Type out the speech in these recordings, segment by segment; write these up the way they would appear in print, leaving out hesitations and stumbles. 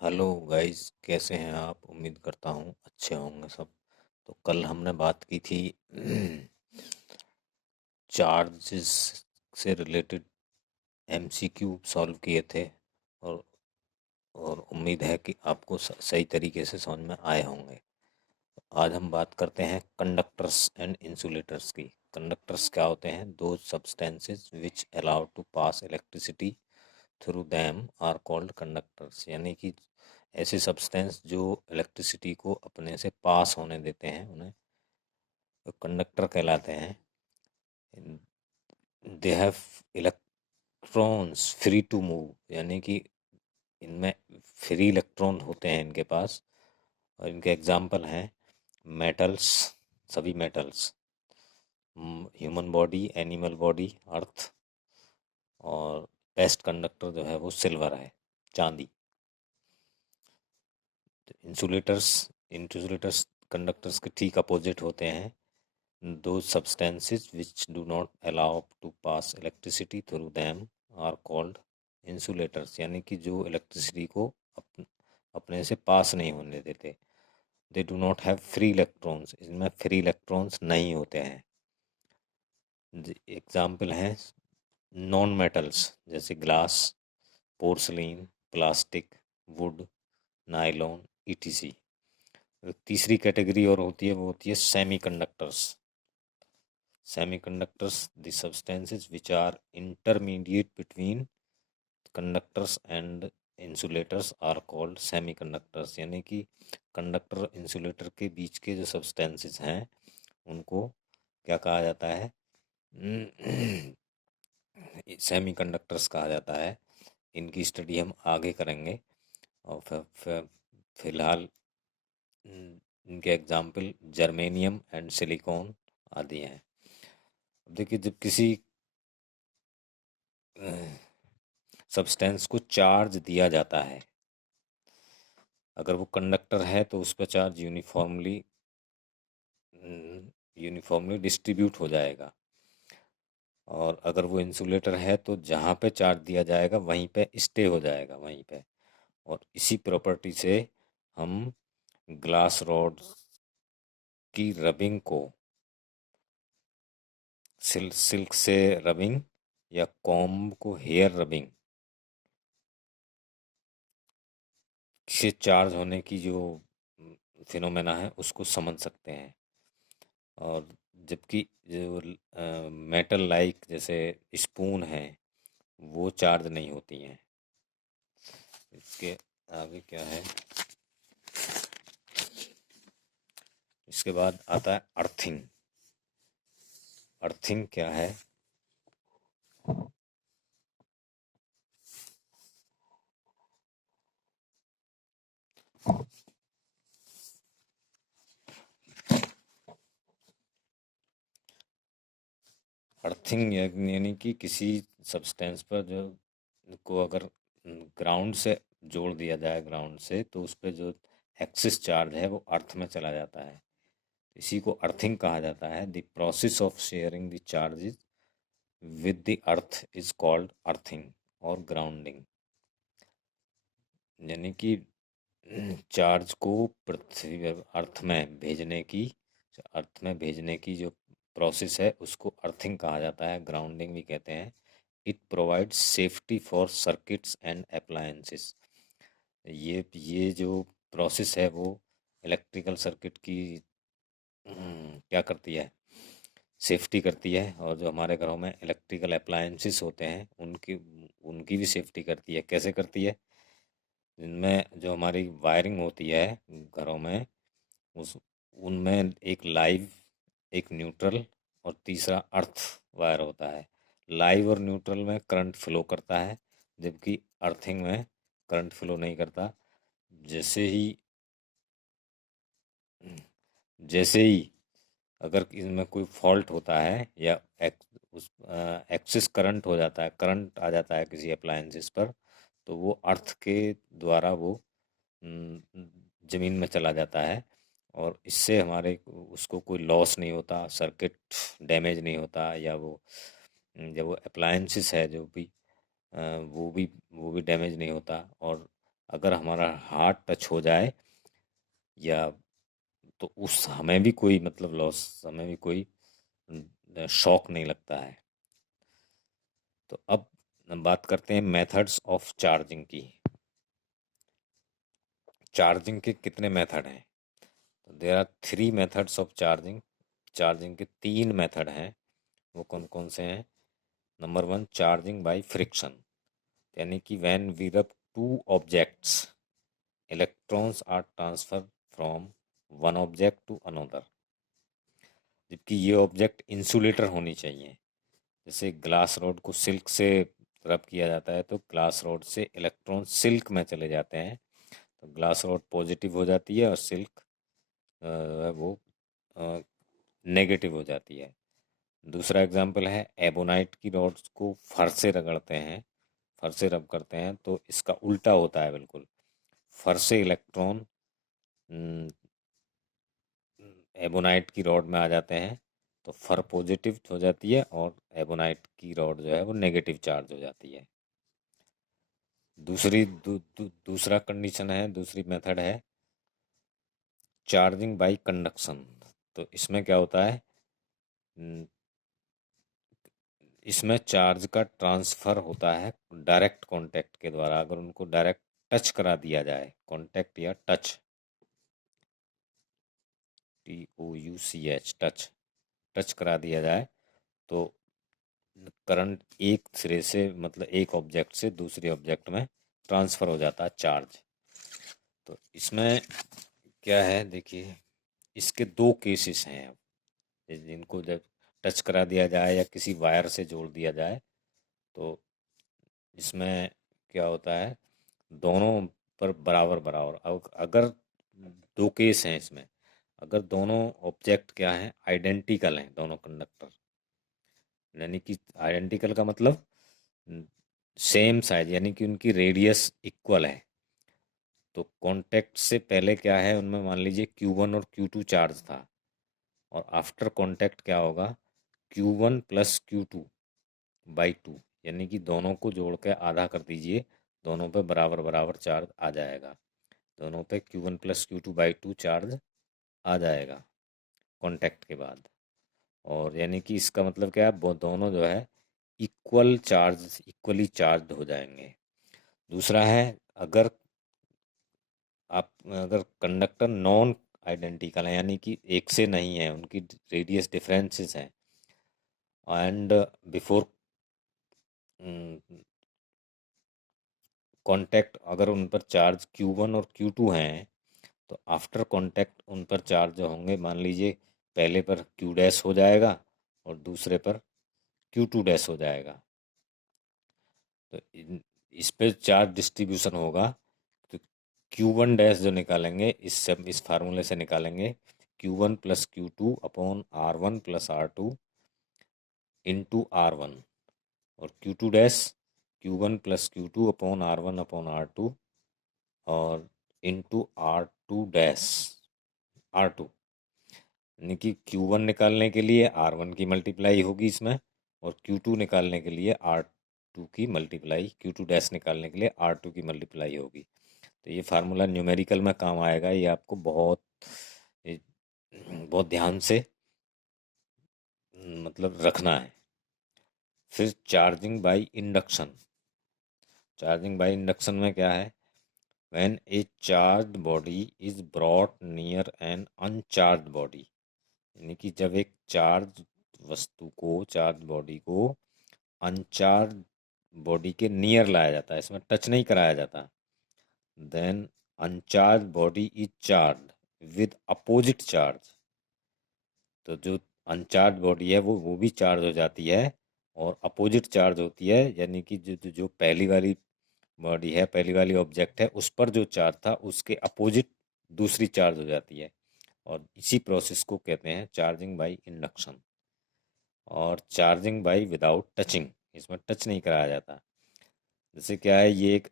Hello guys, कैसे हैं आप? उम्मीद करता हूँ अच्छे होंगे सब। तो कल हमने बात की थी चार्जेस से रिलेटेड एमसीक्यू सॉल्व किए थे। और और उम्मीद है कि आपको सही तरीके से समझ में आए होंगे। आज हम बात करते हैं कंडक्टर्स एंड इंसुलेटर्स की। कंडक्टर्स क्या होते हैं? दो substances which allow to pass electricity through them are called conductors. यानी कि ऐसे सब्सटेंस जो इलेक्ट्रिसिटी को अपने से पास होने देते हैं उन्हें कंडक्टर कहलाते हैं। They have electrons free to move, यानी कि इनमें फ्री इलेक्ट्रॉन होते हैं इनके पास। और इनके एग्जाम्पल हैं मेटल्स, सभी metals, human body, animal body, earth. और बेस्ट कंडक्टर जो है वो सिल्वर है, चांदी। इंसुलेटर्स इंसुलेटर्स कंडक्टर्स के ठीक अपोजिट होते हैं। दो substances which do not allow to pass electricity through them are called insulators। यानी कि जो इलेक्ट्रिसिटी को अपने से पास नहीं होने देते। They do not have free electrons, इनमें फ्री इलेक्ट्रॉन्स नहीं होते हैं। एग्जाम्पल हैं नॉन मेटल्स, जैसे glass, porcelain, plastic, would, nylon, etc. तीसरी कैटेगरी और होती है, वो होती है semi conductors. Semiconductors, the substances which are intermediate between conductors and insulators are called semiconductors। यानी कि कंडक्टर इंसुलेटर के बीच के जो सब्सटेंसेस हैं उनको क्या कहा जाता है? सेमीकंडक्टर्स कहा जाता है। इनकी स्टडी हम आगे करेंगे। और फिलहाल इनके एग्जाम्पल जर्मेनियम एंड सिलिकॉन आदि हैं। अब देखिए, जब किसी सब्सटेंस को चार्ज दिया जाता है, अगर वो कंडक्टर है तो उस पर चार्ज यूनिफॉर्मली डिस्ट्रीब्यूट हो जाएगा। और अगर वो इंसुलेटर है तो जहाँ पे चार्ज दिया जाएगा वहीं पे स्टे हो जाएगा, वहीं पे। और इसी प्रॉपर्टी से हम ग्लास रॉड की रबिंग को सिल्क से रबिंग या कॉम्ब को हेयर रबिंग से चार्ज होने की जो फिनोमेना है उसको समझ सकते हैं। और जबकि जो मेटल लाइक जैसे स्पून है वो चार्ज नहीं होती हैं। इसके आगे क्या है? इसके बाद आता है अर्थिंग। अर्थिंग क्या है? अर्थिंग यानी कि किसी सब्सटेंस पर जो को अगर ग्राउंड से जोड़ दिया जाए, ग्राउंड से, तो उस पर जो एक्सिस चार्ज है वो अर्थ में चला जाता है। इसी को अर्थिंग कहा जाता है। The process of sharing the charges with the earth is called earthing और ग्राउंडिंग। यानी कि चार्ज को पृथ्वी अर्थ में भेजने की जो प्रोसेस है उसको अर्थिंग कहा जाता है, ग्राउंडिंग भी कहते हैं। It provides safety for circuits and appliances. ये जो प्रोसेस है वो इलेक्ट्रिकल सर्किट की क्या करती है? सेफ्टी करती है। और जो हमारे घरों में इलेक्ट्रिकल अप्लायंसेस होते हैं उनकी उनकी भी सेफ्टी करती है। कैसे करती है? जिनमें जो हमारी वायरिंग होती है घरों में, उस उनमें एक लाइव, एक न्यूट्रल और तीसरा अर्थ वायर होता है। लाइव और न्यूट्रल में करंट फ्लो करता है, जबकि अर्थिंग में करंट फ्लो नहीं करता। जैसे ही जैसे ही अगर इसमें कोई फॉल्ट होता है या एक्सिस करंट हो जाता है, करंट आ जाता है किसी अप्लायंसेस पर, तो वो अर्थ के द्वारा वो ज़मीन में चला जाता है। और इससे हमारे उसको कोई लॉस नहीं होता, सर्किट डैमेज नहीं होता, या वो जब वो अप्लायंसेस है जो भी वो भी डैमेज नहीं होता। और अगर हमारा हाथ टच हो जाए या तो उस हमें भी कोई मतलब लॉस, हमें भी कोई शॉक नहीं लगता है। तो अब बात करते हैं मेथड्स ऑफ चार्जिंग की। चार्जिंग के कितने मेथड हैं? तो there are 3 methods of charging. Charging के 3 मेथड हैं। वो कौन कौन से हैं? नंबर 1, चार्जिंग बाय फ्रिक्शन, यानी कि when we rub two objects electrons are transfer from one object to another. जबकि ये ऑब्जेक्ट इंसुलेटर होनी चाहिए। जैसे ग्लास रॉड को सिल्क से रब किया जाता है तो ग्लास रॉड से इलेक्ट्रॉन सिल्क में चले जाते हैं, तो ग्लास रॉड पॉजिटिव हो जाती है और सिल्क वो नेगेटिव हो जाती है। दूसरा एग्जाम्पल है एबोनाइट की रॉड्स को फर से रगड़ते हैं, फर से रब करते हैं तो इसका उल्टा होता है बिल्कुल। फर से इलेक्ट्रॉन एबोनाइट की रॉड में आ जाते हैं तो फर पॉजिटिव हो जाती है और एबोनाइट की रॉड जो है वो नेगेटिव चार्ज हो जाती है। दूसरा कंडीशन है, दूसरी मेथड है चार्जिंग बाय कंडक्शन। तो इसमें क्या होता है? न, इसमें चार्ज का ट्रांसफ़र होता है डायरेक्ट कांटेक्ट के द्वारा। अगर उनको डायरेक्ट टच करा दिया जाए, कांटेक्ट या टच, TOUCH, टच, टच करा दिया जाए तो करंट एक सिरे से मतलब एक ऑब्जेक्ट से दूसरे ऑब्जेक्ट में ट्रांसफ़र हो जाता है चार्ज। तो इसमें क्या है देखिए, इसके 2 केसेस हैं। अब जिनको जब टच करा दिया जाए या किसी वायर से जोड़ दिया जाए तो इसमें क्या होता है, दोनों पर बराबर बराबर। अब अगर 2 केस हैं इसमें, अगर दोनों ऑब्जेक्ट क्या हैं, आइडेंटिकल हैं दोनों कंडक्टर, यानी कि आइडेंटिकल का मतलब सेम साइज, यानी कि उनकी रेडियस इक्वल है, तो कांटेक्ट से पहले क्या है उनमें, मान लीजिए Q1 और Q2 चार्ज था और आफ्टर कांटेक्ट क्या होगा, Q1 प्लस Q2 बाई 2, यानी कि दोनों को जोड़ के आधा कर दीजिए, दोनों पे बराबर बराबर चार्ज आ जाएगा। दोनों पे Q1 plus Q2 by 2 charge आ जाएगा कांटेक्ट के बाद। और यानी कि इसका मतलब क्या है, वो दोनों जो है इक्वल चार्ज, इक्वली चार्ज हो जाएंगे। दूसरा है, अगर आप अगर कंडक्टर नॉन आइडेंटिकल है, यानी कि एक से नहीं है, उनकी रेडियस डिफरेंसेस हैं, एंड बिफोर कांटेक्ट अगर उन पर चार्ज Q1 और Q2 हैं तो आफ्टर कांटेक्ट उन पर चार्ज होंगे, मान लीजिए पहले पर Q डैश हो जाएगा और दूसरे पर Q2 डैश हो जाएगा। तो इस पे चार्ज डिस्ट्रीब्यूशन होगा। तो Q1 डैश जो निकालेंगे, इस फार्मूले से निकालेंगे, Q1 plus Q2 upon R1 plus R2 into R1, और Q2 dash Q1 plus Q2 upon R1 upon R2 और इंटू R2 डैश R2, यानी कि Q1 निकालने के लिए R1 की मल्टीप्लाई होगी इसमें, और Q2 निकालने के लिए R2 की मल्टीप्लाई, Q2 डैश निकालने के लिए R2 की मल्टीप्लाई होगी। तो ये फार्मूला न्यूमेरिकल में काम आएगा, ये आपको बहुत ध्यान से मतलब रखना है। फिर charging by induction. Charging by induction में क्या है, when a charged body is brought near an uncharged body, यानी कि जब एक चार्ज वस्तु को, चार्ज बॉडी को अनचार्ज बॉडी के नियर लाया जाता है, इसमें टच नहीं कराया जाता, then uncharge body is charge with opposite charge. तो जो अनचार्ज बॉडी है वो भी चार्ज हो जाती है और अपोजिट चार्ज होती है, यानी कि जो पहली वाली बॉडी है, पहली वाली ऑब्जेक्ट है, उस पर जो चार्ज था उसके अपोजिट दूसरी चार्ज हो जाती है। और इसी प्रोसेस को कहते हैं चार्जिंग बाय इंडक्शन। और चार्जिंग बाय विदाउट टचिंग, इसमें टच नहीं कराया जाता। जैसे क्या है, ये एक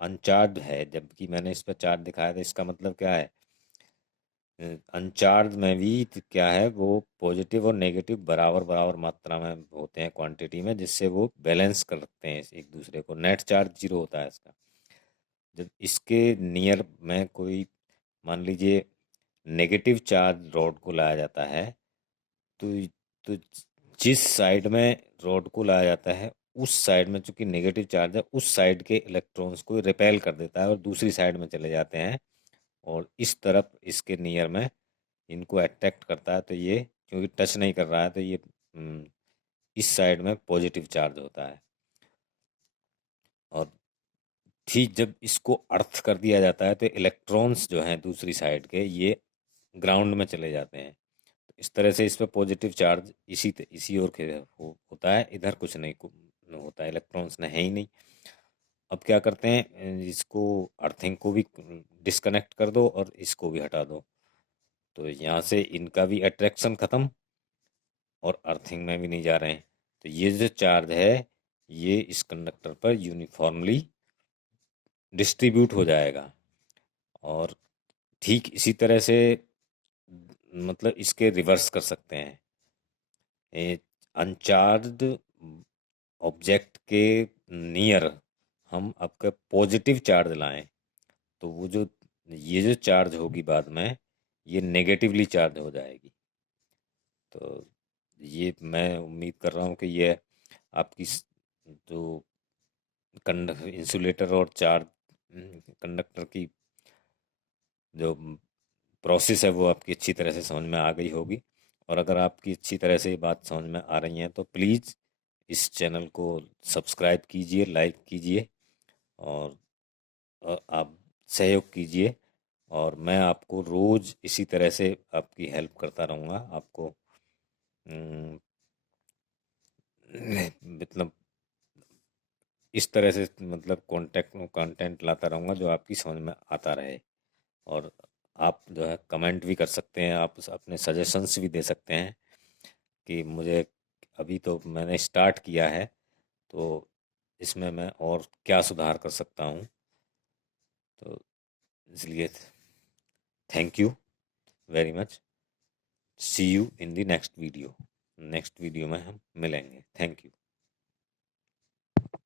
अनचार्ज है, जबकि मैंने इस पर चार्ज दिखाया था, इसका मतलब क्या है, अनचार्ज में भी क्या है, वो पॉजिटिव और नेगेटिव बराबर बराबर मात्रा में होते हैं क्वांटिटी में, जिससे वो बैलेंस करते हैं एक दूसरे को, नेट चार्ज जीरो होता है इसका। जब इसके नियर में कोई मान लीजिए नेगेटिव चार्ज रॉड को लाया जाता है, तो जिस साइड में रॉड को लाया जाता है उस साइड में चूंकि नेगेटिव चार्ज है, उस साइड के इलेक्ट्रॉन्स को रिपेल कर देता है और दूसरी साइड में चले जाते हैं, और इस तरफ इसके नियर में इनको अट्रैक्ट करता है। तो ये क्योंकि टच नहीं कर रहा है, तो ये इस साइड में पॉजिटिव चार्ज होता है। और ठीक जब इसको अर्थ कर दिया जाता है, तो इलेक्ट्रॉन्स जो हैं दूसरी साइड के, ये ग्राउंड में चले जाते हैं। तो इस तरह से इस पर पॉजिटिव चार्ज इसी ओर होता है, इधर कुछ नहीं होता है, इलेक्ट्रॉन्स ने है ही नहीं। अब क्या करते हैं, इसको अर्थिंग को भी डिस्कनेक्ट कर दो और इसको भी हटा दो, तो यहाँ से इनका भी अट्रैक्शन ख़त्म और अर्थिंग में भी नहीं जा रहे हैं। तो ये जो चार्ज है ये इस कंडक्टर पर यूनिफॉर्मली डिस्ट्रीब्यूट हो जाएगा। और ठीक इसी तरह से मतलब इसके रिवर्स कर सकते हैं। अनचार्ज्ड ऑब्जेक्ट के नियर हम आपका पॉजिटिव चार्ज लाएं, तो वो जो ये जो चार्ज होगी बाद में, ये नेगेटिवली चार्ज हो जाएगी। तो ये मैं उम्मीद कर रहा हूँ कि ये आपकी जो इंसुलेटर और चार्ज कंडक्टर की जो प्रोसेस है वो आपकी अच्छी तरह से समझ में आ गई होगी। और अगर आपकी अच्छी तरह से ये बात समझ में आ रही है तो प्लीज़ इस चैनल को सब्सक्राइब कीजिए, लाइक कीजिए, और आप सहयोग कीजिए। और मैं आपको रोज़ इसी तरह से आपकी हेल्प करता रहूँगा, आपको मतलब इस तरह से मतलब कंटेंट लाता रहूँगा जो आपकी समझ में आता रहे। और आप जो है कमेंट भी कर सकते हैं, आप अपने सजेशंस भी दे सकते हैं कि मुझे, अभी तो मैंने स्टार्ट किया है तो इसमें मैं और क्या सुधार कर सकता हूँ। तो इसलिए thank you very much. See you in the next video. Next video में हम मिलेंगे। Thank you.